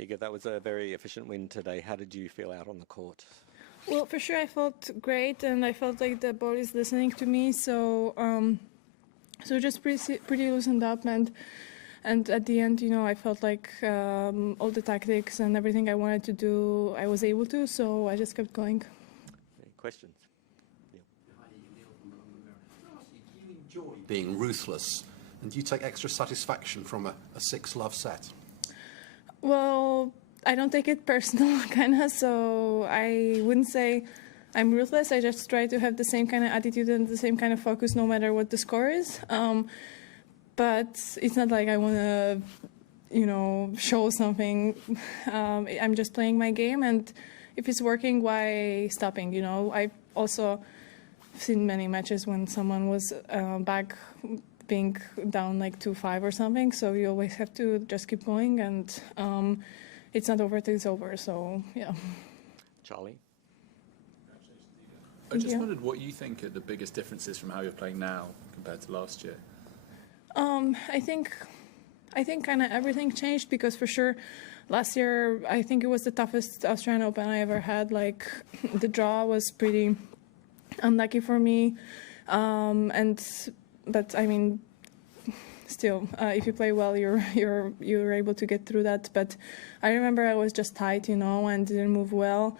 Iga, that was a very efficient win today. How did you feel out on the court? Well, for sure, I felt great, and I felt like the ball is listening to me. So, just pretty loosened up, and at the end, I felt like all the tactics and everything I wanted to do, I was able to. So I just kept going. Any questions? Do you enjoy being ruthless, and do you take extra satisfaction from a 6-love set? Well, I don't take it personal, kind of, so I wouldn't say I'm ruthless. I just try to have the same kind of attitude and the same kind of focus no matter what the score is. But it's not like I want to, show something. I'm just playing my game, and if it's working, why stopping, I've also seen many matches when someone was back being down like 2-5 or something, so you always have to just keep going, and it's not over till it's over, so yeah. Charlie? I just wondered what you think are the biggest differences from how you're playing now compared to last year. I think kind of everything changed, because for sure last year I think it was the toughest Australian Open I ever had. Like the draw was pretty unlucky for me, but I mean, still, if you play well, you're able to get through that. But I remember I was just tight, and didn't move well.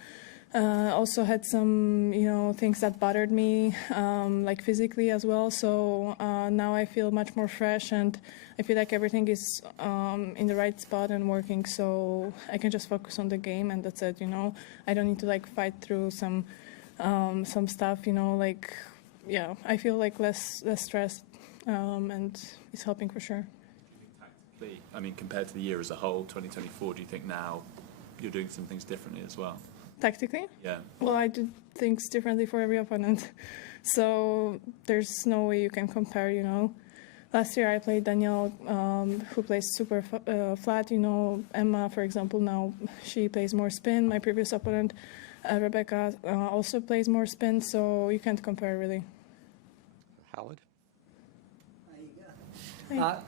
Also had some, things that bothered me, like physically as well. So now I feel much more fresh, and I feel like everything is in the right spot and working. So I can just focus on the game, and that's it. I don't need to fight through some stuff. I feel like less stressed, and it's helping for sure. Tactically, I mean, compared to the year as a whole, 2024, do you think now you're doing some things differently as well? Tactically? Yeah. Well, I do things differently for every opponent, so there's no way you can compare. Last year I played Danielle, who plays super flat. Emma, for example, now she plays more spin. My previous opponent, Rebecca, also plays more spin, so you can't compare really. Howard? Hi.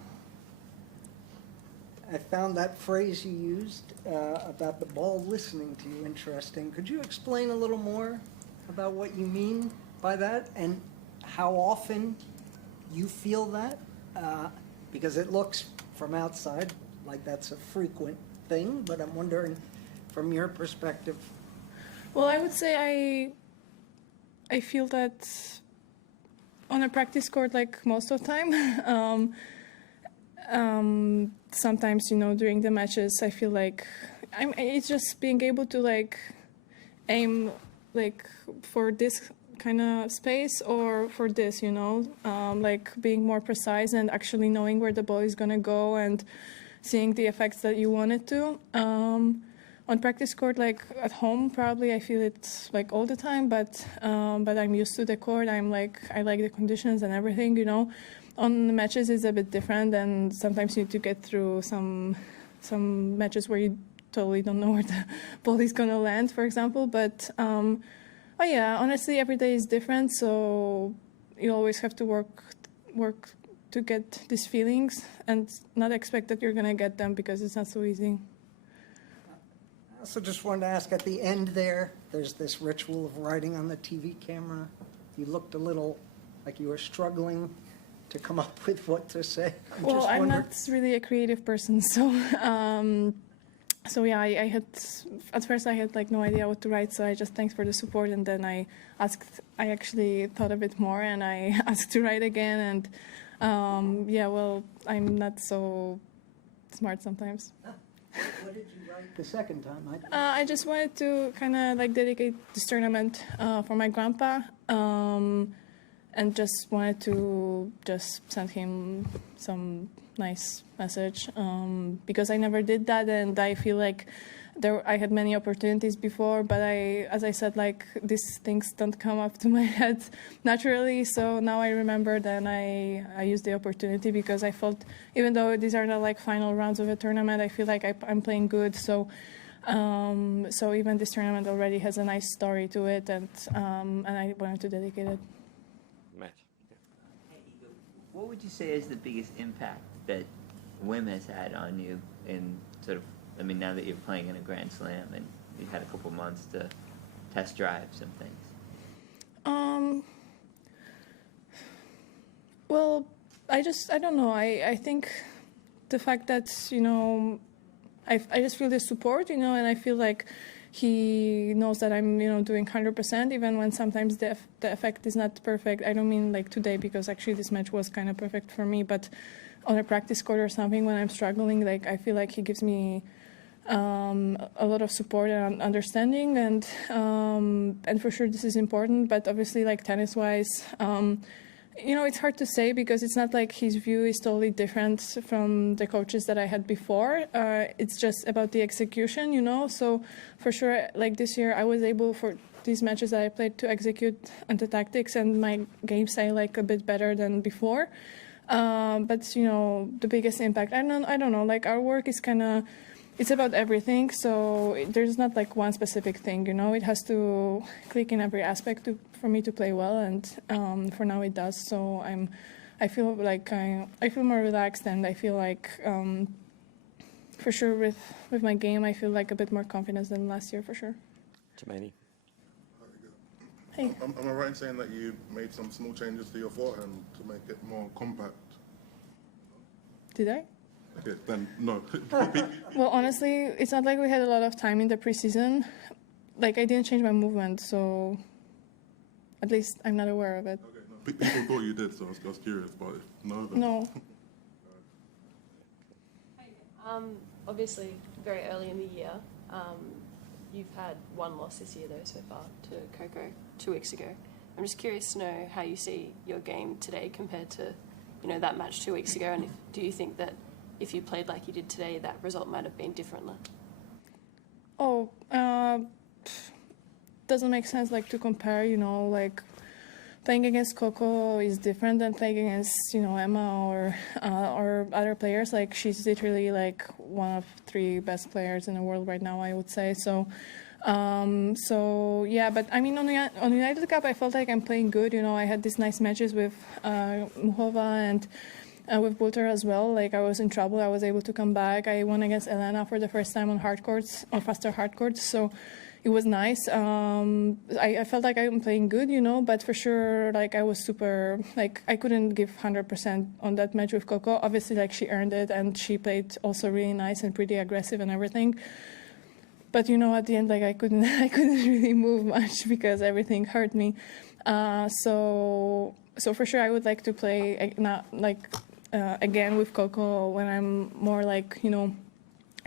I found that phrase you used about the ball listening to you interesting. Could you explain a little more about what you mean by that, and how often you feel that? Because it looks from outside like that's a frequent thing, but I'm wondering from your perspective. Well, I would say I feel that on a practice court most of the time. Sometimes, during the matches, I feel like it's just being able to aim for this kind of space or for this, being more precise and actually knowing where the ball is going to go and seeing the effects that you want it to. On practice court, at home, probably I feel it all the time, but I'm used to the court. I like the conditions and everything, On the matches, it's a bit different, and sometimes you need to get through some matches where you totally don't know where the ball is going to land, for example. But yeah, honestly, every day is different, so you always have to work to get these feelings and not expect that you're going to get them, because it's not so easy. I also just wanted to ask, at the end there's this ritual of writing on the TV camera. You looked a little like you were struggling to come up with what to say. I'm not really a creative person, so yeah, I had at first I had no idea what to write, so I just thanked for the support, and then I actually thought a bit more, and I asked to write again, and yeah, well, I'm not so smart sometimes. What did you write the second time? I just wanted to kind of dedicate this tournament for my grandpa. And just wanted to just send him some nice message, because I never did that, and I feel like I had many opportunities before, but as I said, these things don't come up to my head naturally. So now I remembered, and I used the opportunity, because I felt, even though these are not final rounds of a tournament, I feel like I'm playing good. So even this tournament already has a nice story to it, and I wanted to dedicate it. Matt. Hey, Iga, what would you say is the biggest impact that WIM has had on you in sort of, I mean, now that you're playing in a Grand Slam and you've had a couple of months to test drive some things? Well, I don't know. I think the fact that, I just feel the support, and I feel like he knows that I'm, doing 100%, even when sometimes the effect is not perfect. I don't mean like today, because actually this match was kind of perfect for me, but on a practice court or something, when I'm struggling, like I feel like he gives me a lot of support and understanding, and for sure this is important. But obviously, like tennis-wise, it's hard to say, because it's not like his view is totally different from the coaches that I had before. It's just about the execution, So for sure, like this year, I was able for these matches that I played to execute on the tactics and my game style like a bit better than before. But the biggest impact, I don't know. Like our work is kind of. It's about everything, so there's not like one specific thing, It has to click in every aspect for me to play well, and for now it does. So I feel like I feel more relaxed, and I feel like for sure with my game, I feel like a bit more confidence than last year for sure. Jermaine. Hey. Am I right in saying that you made some small changes to your forehand to make it more compact? Did I? Okay, then no. Well, honestly, it's not like we had a lot of time in the preseason. Like, I didn't change my movement, so at least I'm not aware of it. Okay, no. People thought you did, so I was curious, but if no, then... No. Obviously, very early in the year, you've had one loss this year, though, so far, to Coco 2 weeks ago. I'm just curious to know how you see your game today compared to, that match 2 weeks ago, and do you think that if you played like you did today, that result might have been differently? Doesn't make sense like to compare, like playing against Coco is different than playing against, Emma or other players. Like she's literally like one of 3 best players in the world right now, I would say. So yeah, but I mean on United Cup, I felt like I'm playing good. I had these nice matches with Muhova and with Bulter as well. Like I was in trouble, I was able to come back. I won against Elena for the first time on hard courts, or faster hard courts. So it was nice. I felt like I'm playing good, but for sure, like I was super, like I couldn't give 100% on that match with Coco. Obviously, like she earned it, and she played also really nice and pretty aggressive and everything. But at the end, like I couldn't really move much because everything hurt me. So for sure, I would like to play again with Coco when I'm more like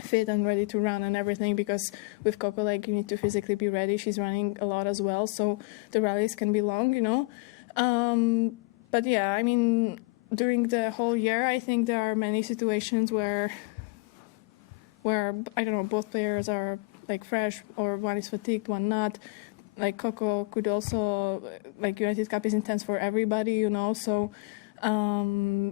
fit and ready to run and everything, because with Coco, like you need to physically be ready. She's running a lot as well, so the rallies can be long, But yeah, I mean, during the whole year, I think there are many situations where I don't know, both players are like fresh, or one is fatigued, one not. Like Coco could also, like United Cup is intense for everybody,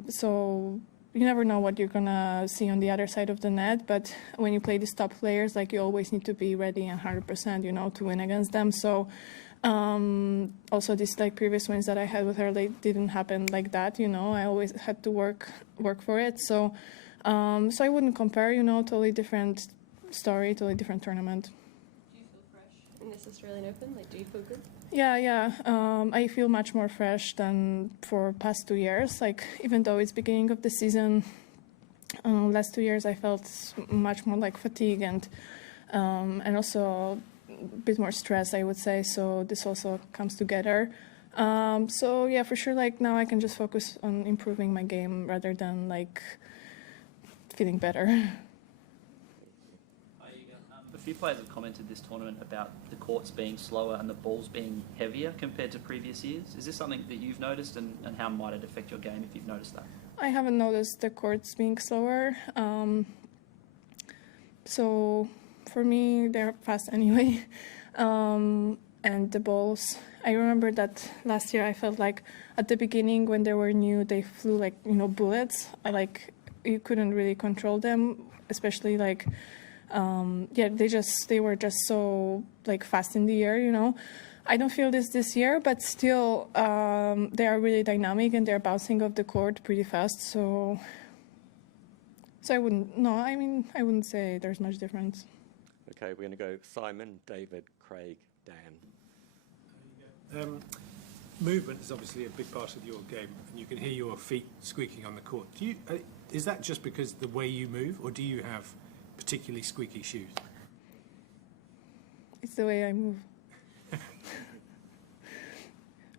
So you never know what you're gonna see on the other side of the net. But when you play these top players, like you always need to be ready and 100%, to win against them. So also these like previous wins that I had with her, they didn't happen like that. I always had to work for it. So I wouldn't compare. Totally different story, totally different tournament. Do you feel fresh in this Australian Open? Like, do you feel good? Yeah. I feel much more fresh than for past 2 years. Like, even though it's beginning of the season, last 2 years I felt much more like fatigue and also a bit more stress, I would say. So this also comes together. So yeah, for sure. Like now I can just focus on improving my game rather than like feeling better. A few players have commented this tournament about the courts being slower and the balls being heavier compared to previous years. Is this something that you've noticed, and how might it affect your game if you've noticed that? I haven't noticed the courts being slower. So for me, they're fast anyway. And the balls, I remember that last year I felt like at the beginning when they were new, they flew like, bullets. You couldn't really control them, especially like, they were just so like fast in the air, I don't feel this year, but still they are really dynamic and they're bouncing off the court pretty fast. So So I wouldn't say there's much difference. Okay, we're going to go Simon, David, Craig, Dan. Movement is obviously a big part of your game, and you can hear your feet squeaking on the court. Is that just because the way you move, or do you have particularly squeaky shoes? It's the way I move.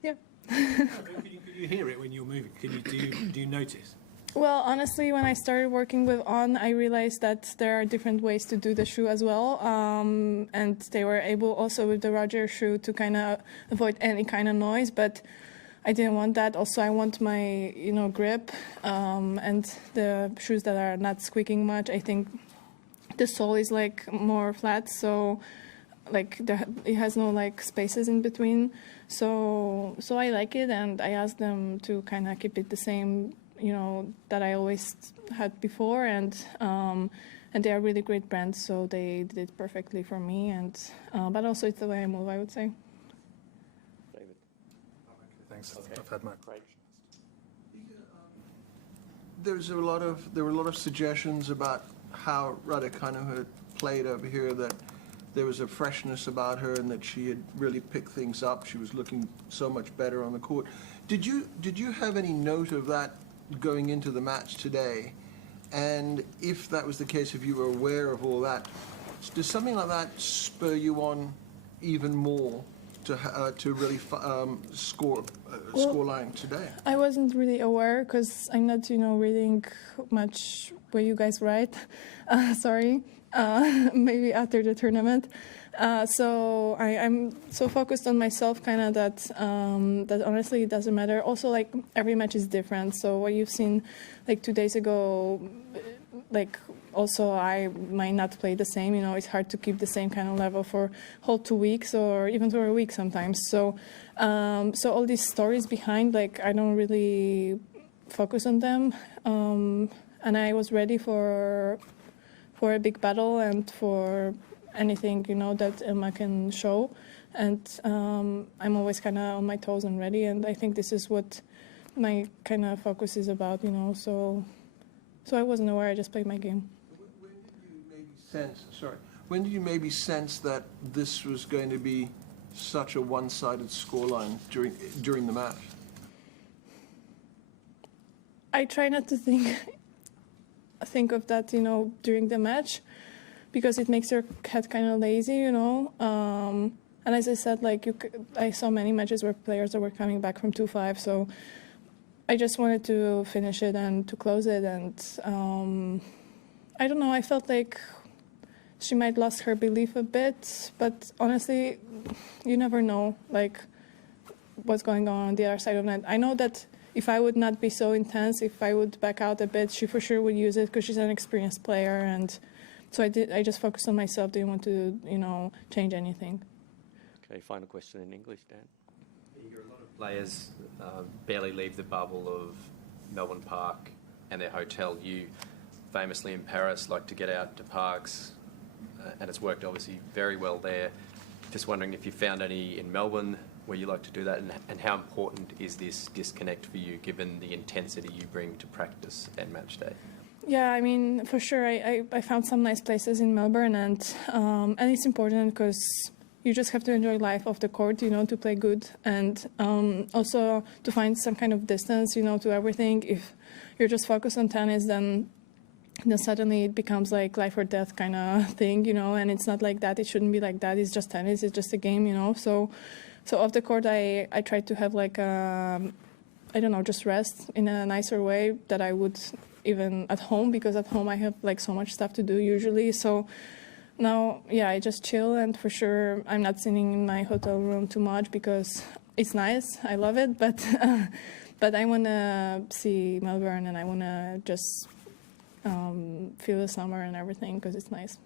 Yeah. Can you hear it when you're moving? Do you notice? Well, honestly, when I started working with On, I realized that there are different ways to do the shoe as well. And they were able also with the Roger shoe to kind of avoid any kind of noise, but I didn't want that. Also, I want my, grip and the shoes that are not squeaking much. I think the sole is like more flat, so like it has no like spaces in between. So I like it, and I asked them to kind of keep it the same, that I always had before, and they are really great brands, so they did it perfectly for me, and but also it's the way I move, I would say. David. Thanks. Okay. I've had my Craig. There were a lot of suggestions about how Raducanu had played over here, that there was a freshness about her and that she had really picked things up. She was looking so much better on the court. Did you have any note of that going into the match today? And if that was the case, if you were aware of all that, does something like that spur you on even more to really score line today? I wasn't really aware because I'm not, reading much what you guys write. Sorry. Maybe after the tournament. So I'm so focused on myself, kind of that honestly it doesn't matter. Also, like every match is different. So what you've seen, like 2 days ago, like also I might not play the same. It's hard to keep the same kind of level for whole 2 weeks or even for a week sometimes. So all these stories behind, like I don't really focus on them. And I was ready for a big battle and for anything, that Emma can show. And I'm always kind of on my toes and ready. And I think this is what my kind of focus is about, So I wasn't aware. I just played my game. When did you maybe sense that this was going to be such a one-sided scoreline during the match? I try not to think of that, during the match, because it makes your head kind of lazy, And as I said, like I saw many matches where players that were coming back from 2-5, so I just wanted to finish it and to close it. And I don't know, I felt like she might lost her belief a bit, but honestly, you never know, like what's going on the other side of the net. I know that if I would not be so intense, if I would back out a bit, she for sure would use it because she's an experienced player. And so I just focused on myself. Didn't want to, change anything. Okay, final question in English, Dan. A lot of players barely leave the bubble of Melbourne Park and their hotel. You famously in Paris like to get out to parks, and it's worked obviously very well there. Just wondering if you found any in Melbourne where you like to do that, and how important is this disconnect for you given the intensity you bring to practice and match day? Yeah, I mean, for sure, I found some nice places in Melbourne, and it's important because you just have to enjoy life off the court, to play good, and also to find some kind of distance, to everything. If you're just focused on tennis, then suddenly it becomes like life or death kind of thing, and it's not like that. It shouldn't be like that. It's just tennis. It's just a game, So off the court, I try to have like, just rest in a nicer way that I would even at home, because at home I have like so much stuff to do usually. So now, yeah, I just chill, and for sure I'm not sitting in my hotel room too much because it's nice. I love it, but I want to see Melbourne, and I want to just feel the summer and everything because it's nice.